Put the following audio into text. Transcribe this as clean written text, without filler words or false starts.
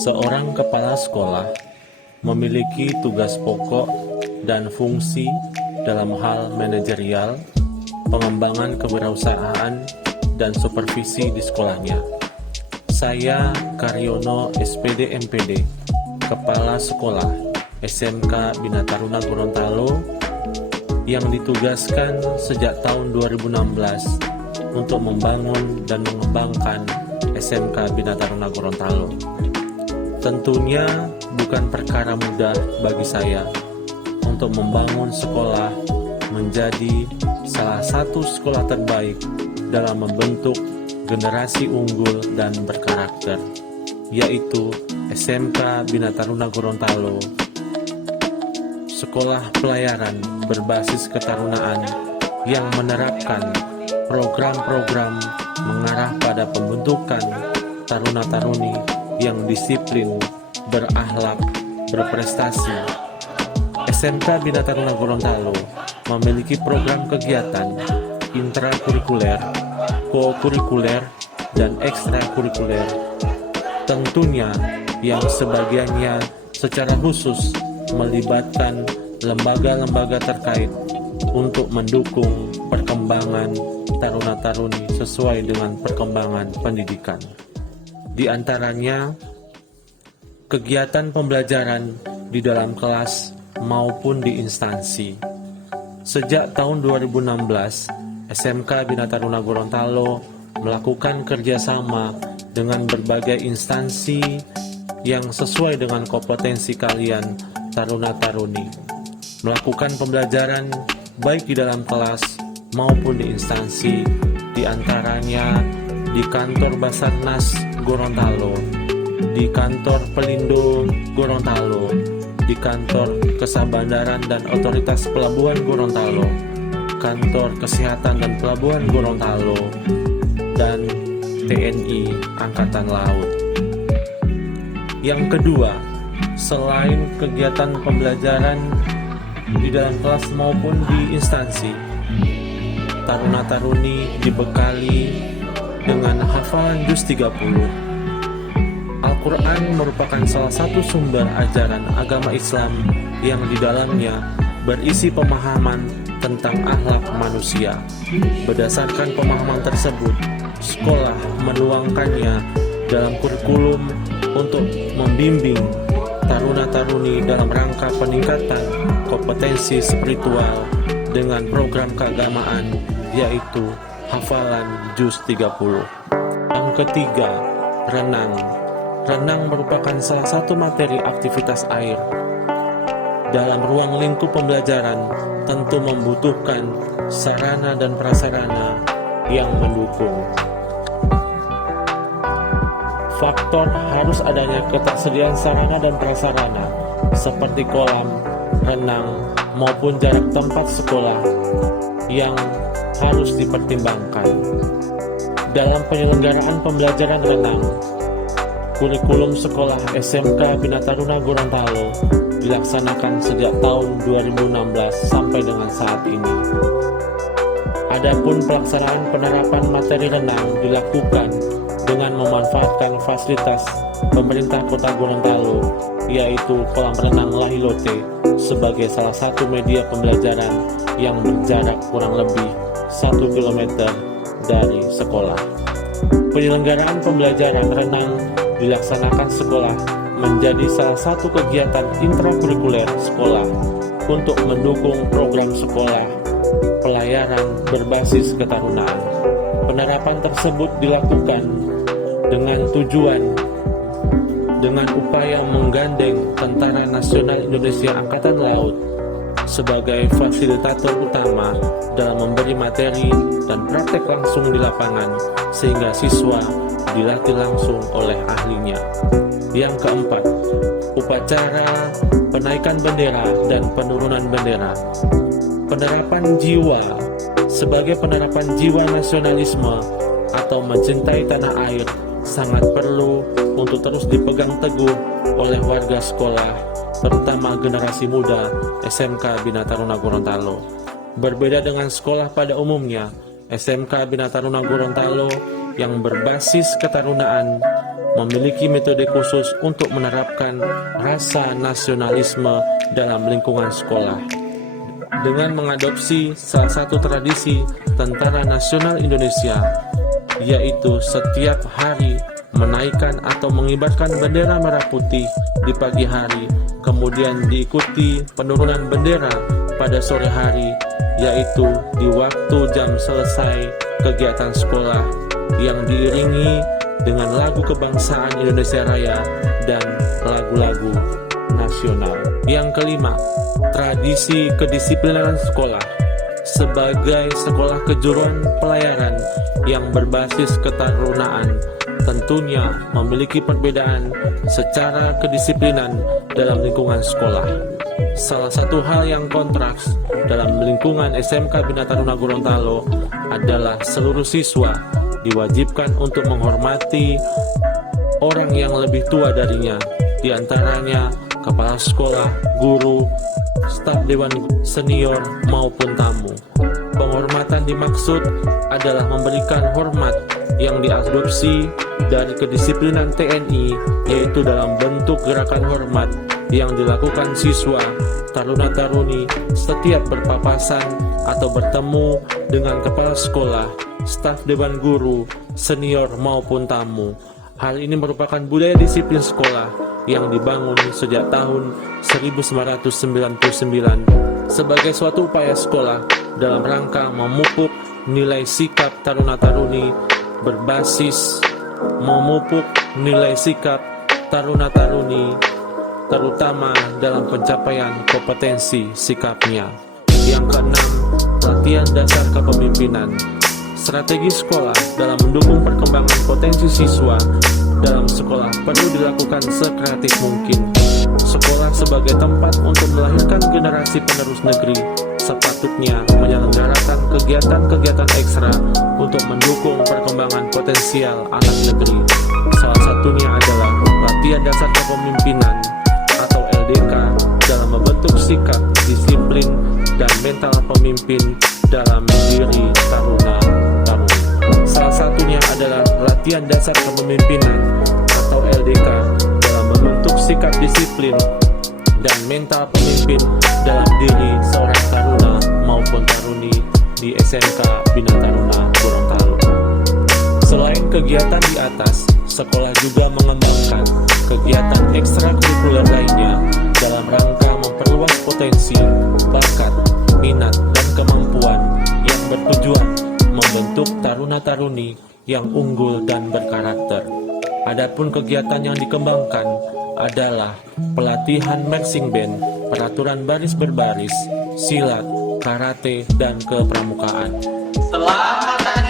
Seorang kepala sekolah memiliki tugas pokok dan fungsi dalam hal manajerial, pengembangan kewirausahaan, dan supervisi di sekolahnya. Saya Karyono SPD MPD, Kepala Sekolah SMK Bina Taruna Gorontalo, yang ditugaskan sejak tahun 2016 untuk membangun dan mengembangkan SMK Bina Taruna Gorontalo. Tentunya bukan perkara mudah bagi saya untuk membangun sekolah menjadi salah satu sekolah terbaik dalam membentuk generasi unggul dan berkarakter, yaitu SMK Bina Taruna Gorontalo, sekolah pelayaran berbasis ketarunaan yang menerapkan program-program mengarah pada pembentukan taruna-taruni yang disiplin, berakhlak, berprestasi. SMK Bina Taruna Gorontalo memiliki program kegiatan intrakurikuler, kokurikuler, dan ekstrakurikuler. Tentunya yang sebagiannya secara khusus melibatkan lembaga-lembaga terkait untuk mendukung perkembangan taruna-taruni sesuai dengan perkembangan pendidikan. Di antaranya, kegiatan pembelajaran di dalam kelas maupun di instansi. Sejak tahun 2016, SMK Bina Taruna Gorontalo melakukan kerjasama dengan berbagai instansi yang sesuai dengan kompetensi kalian taruna-taruni, melakukan pembelajaran baik di dalam kelas maupun di instansi, di antaranya di kantor Basarnas Gorontalo, di kantor Pelindo Gorontalo, di kantor Kesabandaran dan Otoritas Pelabuhan Gorontalo, kantor Kesehatan dan Pelabuhan Gorontalo, dan TNI Angkatan Laut. Yang kedua, selain kegiatan pembelajaran di dalam kelas maupun di instansi, taruna-taruni dibekali dengan hafalan juz 30. Al-Quran merupakan salah satu sumber ajaran agama Islam yang di dalamnya berisi pemahaman tentang akhlak manusia. Berdasarkan pemahaman tersebut, sekolah menuangkannya dalam kurikulum untuk membimbing taruna-taruni dalam rangka peningkatan kompetensi spiritual dengan program keagamaan, yaitu hafalan juz 30. Yang ketiga, renang. Renang merupakan salah satu materi aktivitas air. Dalam ruang lingkup pembelajaran tentu membutuhkan sarana dan prasarana yang mendukung. Faktor harus adanya ketersediaan sarana dan prasarana seperti kolam renang maupun jarak tempat sekolah yang harus dipertimbangkan. Dalam penyelenggaraan pembelajaran renang, kurikulum sekolah SMK Bina Taruna Gorontalo dilaksanakan sejak tahun 2016 sampai dengan saat ini. Adapun pelaksanaan penerapan materi renang dilakukan dengan memanfaatkan fasilitas pemerintah Kota Gorontalo, yaitu kolam renang Lahilote sebagai salah satu media pembelajaran yang berjarak kurang lebih 1 km dari sekolah. Penyelenggaraan pembelajaran renang dilaksanakan sekolah menjadi salah satu kegiatan intrakurikuler sekolah untuk mendukung program sekolah pelayaran berbasis ketarunaan. Penerapan tersebut dilakukan dengan tujuan dengan upaya menggandeng Tentara Nasional Indonesia Angkatan Laut sebagai fasilitator utama dalam memberi materi dan praktek langsung di lapangan sehingga siswa dilatih langsung oleh ahlinya. Yang keempat, upacara penaikan bendera dan penurunan bendera. Penerapan jiwa sebagai penerapan jiwa nasionalisme atau mencintai tanah air sangat perlu untuk terus dipegang teguh oleh warga sekolah, terutama generasi muda SMK Bina Taruna Gorontalo. Berbeda dengan sekolah pada umumnya, SMK Bina Taruna Gorontalo yang berbasis ketarunaan memiliki metode khusus untuk menerapkan rasa nasionalisme dalam lingkungan sekolah. Dengan mengadopsi salah satu tradisi Tentara Nasional Indonesia, yaitu setiap hari menaikkan atau mengibarkan bendera merah putih di pagi hari, kemudian diikuti penurunan bendera pada sore hari, yaitu di waktu jam selesai kegiatan sekolah, yang diiringi dengan lagu kebangsaan Indonesia Raya dan lagu-lagu nasional. Yang kelima, tradisi kedisiplinan sekolah. Sebagai sekolah kejuruan pelayaran yang berbasis ketarunaan, tentunya memiliki perbedaan secara kedisiplinan dalam lingkungan sekolah. Salah satu hal yang kontras dalam lingkungan SMK Bina Taruna Gorontalo adalah seluruh siswa diwajibkan untuk menghormati orang yang lebih tua darinya, di antaranya kepala sekolah, guru, staf dewan senior maupun tamu. Penghormatan dimaksud adalah memberikan hormat yang diadopsi dari kedisiplinan TNI, yaitu dalam bentuk gerakan hormat yang dilakukan siswa taruna-taruni setiap berpapasan atau bertemu dengan kepala sekolah, staf dewan guru, senior maupun tamu. Hal ini merupakan budaya disiplin sekolah yang dibangun sejak tahun 1999 sebagai suatu upaya sekolah dalam rangka memupuk nilai sikap taruna-taruni berbasis memupuk nilai sikap taruna-taruni terutama dalam pencapaian kompetensi sikapnya. Yang keenam, latihan dasar kepemimpinan. Strategi sekolah dalam mendukung perkembangan potensi siswa dalam sekolah perlu dilakukan sekreatif mungkin. Sekolah sebagai tempat untuk melahirkan generasi penerus negeri sepatutnya menyelenggarakan kegiatan-kegiatan ekstra untuk mendukung perkembangan potensial anak negeri. Salah satunya adalah latihan dasar kepemimpinan atau LDK dalam membentuk sikap, disiplin, dan mental pemimpin dalam diri taruna-taruni. Salah satunya adalah latihan dasar kepemimpinan atau LDK dalam membentuk sikap, disiplin, dan mental pemimpin dalam diri seorang taruna maupun taruni di SMK Bina Taruna Gorontalo. Selain kegiatan di atas, sekolah juga mengembangkan kegiatan ekstrakurikuler lainnya dalam rangka memperluas potensi, bakat, minat, dan kemampuan yang bertujuan membentuk taruna-taruni yang unggul dan berkarakter. Adapun kegiatan yang dikembangkan adalah pelatihan marching band, peraturan baris berbaris, silat, karate, dan kepramukaan. Selamat